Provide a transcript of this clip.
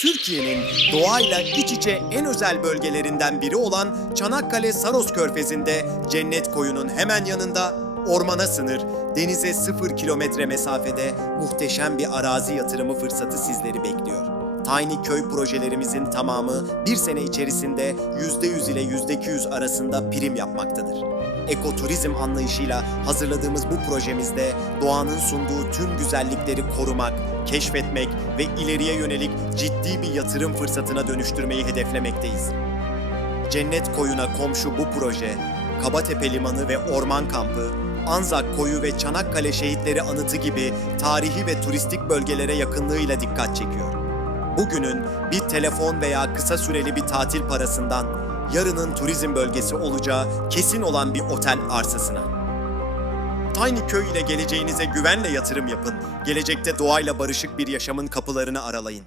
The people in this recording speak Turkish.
Türkiye'nin doğayla iç içe en özel bölgelerinden biri olan Çanakkale Saros Körfezi'nde Cennet Koyu'nun hemen yanında ormana sınır, denize sıfır kilometre mesafede muhteşem bir arazi yatırımı fırsatı sizleri bekliyor. Tiny Köy projelerimizin tamamı bir sene içerisinde %100 ile %200 arasında prim yapmaktadır. Ekoturizm anlayışıyla hazırladığımız bu projemizde doğanın sunduğu tüm güzellikleri korumak, keşfetmek ve ileriye yönelik ciddi bir yatırım fırsatına dönüştürmeyi hedeflemekteyiz. Cennet Koyu'na komşu bu proje, Kabatepe Limanı ve Orman Kampı, Anzak Koyu ve Çanakkale Şehitleri Anıtı gibi tarihi ve turistik bölgelere yakınlığıyla dikkat çekiyor. Bugünün bir telefon veya kısa süreli bir tatil parasından yarının turizm bölgesi olacağı kesin olan bir otel arsasına. Tiny Köy ile geleceğinize güvenle yatırım yapın. Gelecekte doğayla barışık bir yaşamın kapılarını aralayın.